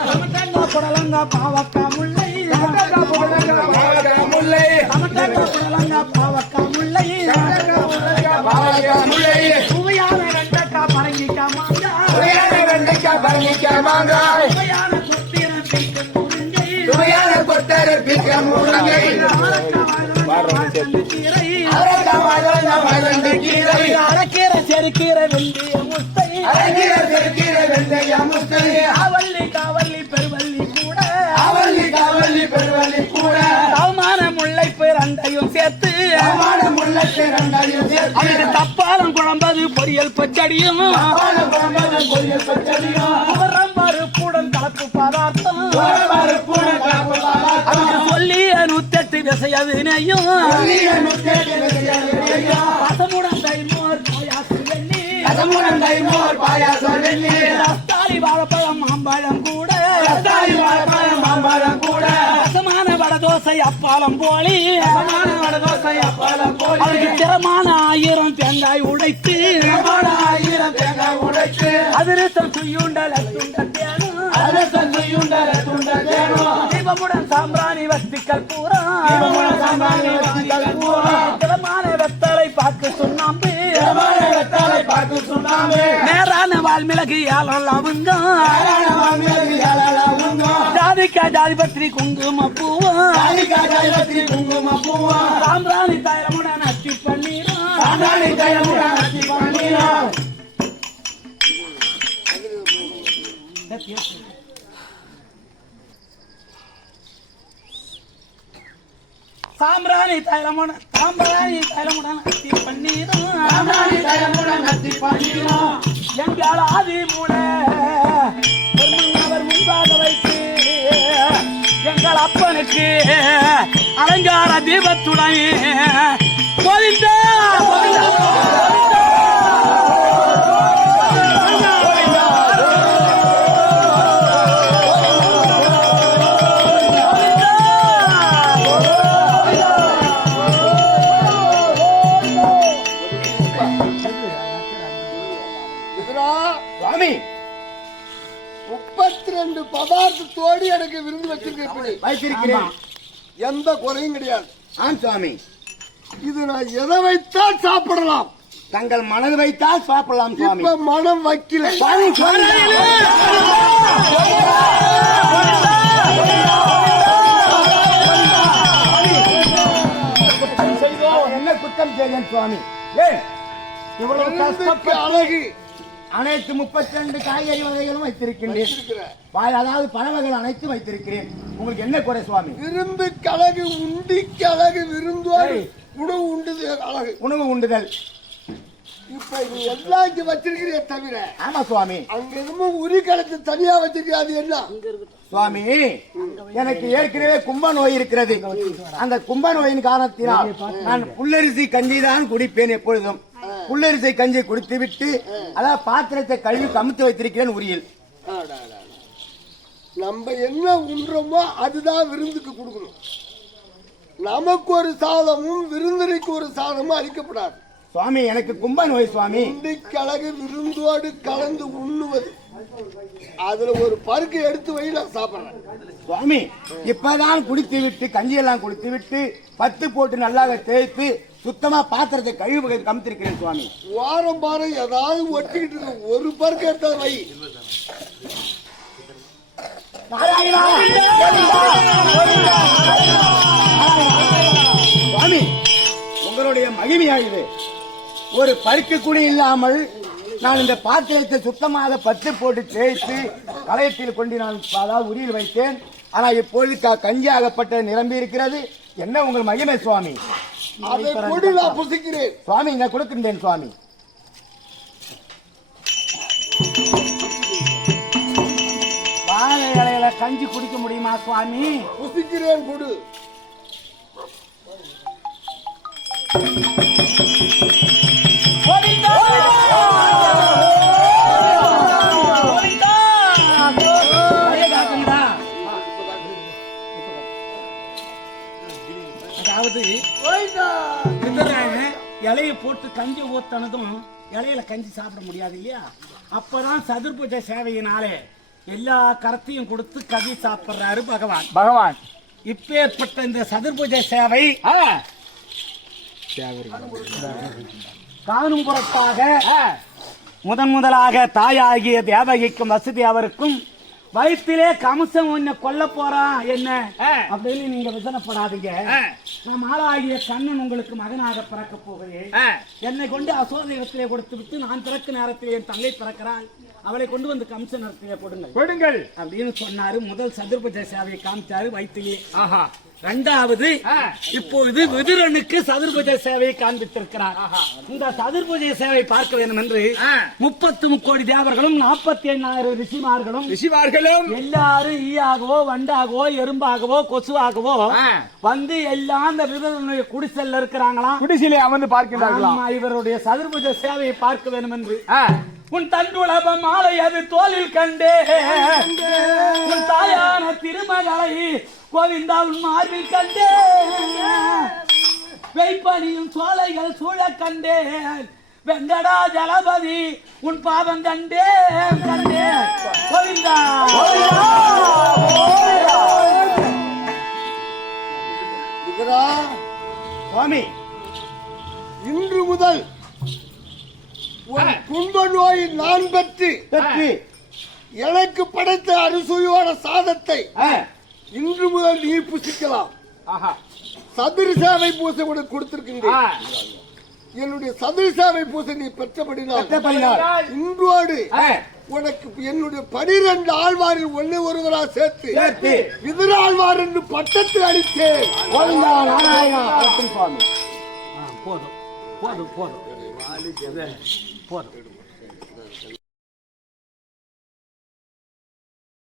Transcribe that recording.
டமட்டங்கா புடலங்கா பாவக்கா முல்லை முல்லை டமட்டங்கா பாவக்கா முல்லை முல்லை சுவையான வெண்டைக்கா பரங்கிக்கா மாங்கா சுவையான வெண்டைக்காய் பரங்கிக்காய் மாங்காய் சுவையான முருங்கை சுவையான கொத்தர பிக்க முருங்கை செருக்கீரை முட்டை பிறந்தையும் சேர்த்து அதுக்கு தப்பாலம் குழம்பது பொரியல் பச்சடியும். பச்சடியும் பருப்புடன் கலப்பு பதார்த்தம். அதுக்கு சொல்லி நூத்தெட்டு வெள்ளையா பசமுடன் தைமோர் பாயாசம் ரஸ்தாலி வாழைப்பழம் மாம்பழம் தோசை அப்பாலம் போலி. சமான அதுக்கு திறமான ஆயிரம் தேங்காய் உடைத்து. ஆயிரம் தேங்காய் உடைத்து அதிரசம் சுயுண்டல துண்டத்தேனும் அரசன் செய்யுண்டர துண்ட தேனும் தீபமுடன் சாம்பிராணி வஸ்திகள் பூரா. தீபமுட சாம்பாணி வச்சிகள் பூரா திறமான வெத்தலை பார்த்து சுண்ணாம்பு. பிரமாண வெத்தாலை பார்த்து சுண்ணாம்பு நேரான வால்மிளகு ஏலம் லவங்கம் நாராயண மிளகு ஏழல உங்கம் ஜாதிக்கா ஜாதிபத்ரி குங்கும பூவம் காளிகாய் குங்கும பூவா சாம்பிராணி தைலமுடன் அத்தி பன்னீரும் சாந்தாணி கையமுட அத்தி பண்ணீரம் சாம்பிராணி தைலமுடன் சாம்பிராணி அத்தி பன்னீரும் எங்கள் ஆதி மூல அப்பனுக்கு அலங்கார தீபத்துடன் கோவிந்தா சுவாமி முப்பத்தி ரெண்டு பதார்த்தத்தோடு எனக்கு விருந்து வச்சிருக்கேன் வைத்திருக்கிறேன். எந்த குறையும் கிடையாது. ஆம் சுவாமி. இது நான் எதை வைத்தால் சாப்பிடலாம்? தங்கள் மனது வைத்தால் சாப்பிடலாம் இப்ப மனம் வைக்கல. என்ன குத்தம் செய்தேன் சுவாமி? ஏன் இவ்வளவு அழகு. அனைத்து முப்பத்தி ரெண்டு காய்கறி வகைகளும் வைத்திருக்கின்றேன். பால் அதாவது பழ வகைகள் அனைத்தும் வைத்திருக்கிறேன். உங்களுக்கு என்ன குறை சுவாமி? விருந்துக்கு அழகு உண்டிக்கு அழகு விருந்தோடு. உணவு உண்டுது அழகு உணவு உண்டுதல். இப்ப எல்லாம் இங்க வச்சிருக்கிறிய தவிர ஆமா சுவாமி. அங்க என்னமோ உரி கலத்து தனியா வச்சிருக்கிய அது சுவாமி எனக்கு ஏற்கனவே கும்ப நோய் இருக்கிறது. அந்த கும்ப நோயின் காரணத்தினால் நான் புல்லரிசி கஞ்சி தான் குடிப்பேன் எப்பொழுதும். புல்லரிசி கஞ்சி குடித்து விட்டு அதாவது பாத்திரத்தை கழுவி கமுத்து வைத்திருக்கிறேன் உரியில். நம்ம என்ன உண்றோமோ அதுதான் விருந்துக்கு கொடுக்கணும். நமக்கு ஒரு சாதமும் விருந்தினருக்கு ஒரு சாதமும் அளிக்கப்படாது. சுவாமி எனக்கு கும்ப நோய் சுவாமி. உண்டிக்கு அழகு விருந்தோடு கலந்து உண்ணுவது. அதுல ஒரு பருக்கு எடுத்து வை நான் சாப்பிடுறேன். சுவாமி இப்பதான் குடித்து விட்டு கஞ்சி எல்லாம் குடித்து விட்டு பத்து போட்டு நல்லாக தேய்த்து சுத்தமா பாத்திரத்தை கழுவி கமுத்திருக்கிறேன் சுவாமி. வாரம் வாரம் ஏதாவது ஒட்டிக்கிட்டு இருக்கு. ஒரு பருக்கு எடுத்தா வை! சுவாமி உங்களுடைய மகிமையா இது? ஒரு பருக்கு கூட இல்லாமல் நான் இந்த பாத்திரத்தை சுத்தமாக பத்து போட்டு தேய்த்து கலையத்தில் கொண்டு நான் அதாவது உரியில் வைத்தேன். ஆனா இப்பொழுது கஞ்சி ஆகப்பட்ட நிரம்பி இருக்கிறது. என்ன உங்கள் மகிமை சுவாமி? அதை கொண்டு நான் புசிக்கிறேன். சுவாமி இங்க கொடுக்கின்றேன் சுவாமி. வாழை இலையில கஞ்சி குடிக்க முடியுமா சுவாமி? புசிக்கிறேன் கொடு. கோவிந்தா! அதாவது இலைய போட்டு கஞ்சி ஊத்தனதும் இலையில கஞ்சி சாப்பிட முடியாது இல்லையா? அப்பதான் சதுர்புஜ சேவையினாலே எல்லா கரத்தையும் கொடுத்து கவி சாப்பிடுறாரு பகவான். பகவான். இப்பேற்பட்ட இந்த சதுர்புஜ சேவை ஆ, காணும் புறத்தாக முதன் முதலாக தாயாகிய தேவகிக்கும் வசதி அவருக்கும் வயிற்றிலே கம்சம் உன்னை கொல்ல போறான் என்ன. அப்படின்னு நீங்க விசனப்படாதீங்க. நான் ஆளாகிய கண்ணன் உங்களுக்கு மகனாக பிறக்க போகிறேன். என்னை கொண்டு அசோதயத்திலே கொடுத்து விட்டு நான் பிறக்க நேரத்தில் என் தங்கை பிறக்கிறாள். அவளை கொண்டு வந்து கம்ச நேரத்திலே கொடுங்கள் கொடுங்கள் அப்படின்னு சொன்னாரு. முதல் சதுர்புஜ சேவையை காமிச்சாரு வயிற்றிலே. ஆஹா. இரண்டாவது. இப்பொழுது விதுரனுக்கு சதுர்புஜ சேவையை காண்பித்திருக்கிறார். இந்த சதுர்புஜ சேவை பார்க்க வேண்டும் என்று. முப்பத்து முக்கோடி தேவர்களும் நாற்பத்தி எண்ணாயிரம் ரிஷிமார்களும் ரிஷிமார்களும். எல்லாரும் ஈயாகவோ வண்டாகவோ எறும்பாகவோ கொசுவாகவோ. வந்து எல்லாம் இந்த விதுரனுடைய குடிசல்ல இருக்கிறாங்களாம் குடிசிலே அமர்ந்து பார்க்கின்றார்களாம் ஆமா, இவருடைய சதுர்புஜ சேவையை பார்க்க வேண்டும் என்று உன் தண்டுளப மாலை அது தோளில் கண்டே. உன் தாயான திருமகளை கோவிந்தா உன் மார்பில் கண்டே வெய்ப்பனியும் சோலைகள் சூழ கண்டேன். வெங்கடா ஜலபதி உன் பாவம் கண்டேன். கண்டேன். கோவிந்தா. சுவாமி இன்று முதல் ஒரு கும்ப நோயை நான் பெற்று பெற்று எனக்கு படைத்த அரிசுயோட சாதத்தை ஆ, இன்று முதல் நீ புசிக்கலாம். ஆஹா. சதுர சேவை பூசை உனக்கு ஆ, கொடுத்திருக்கின்றேன் என்னுடைய சதுர சேவை பூசை நீ பெற்றபடினால் இன்றோடு உனக்கு என்னுடைய பனிரெண்டு ஆழ்வாரில் ஒன்னே ஒருவரா சேர்த்து. விதிர ஆழ்வார் என்று பட்டத்தை அளித்தேன் போதும் போதும் போதும். போதும்.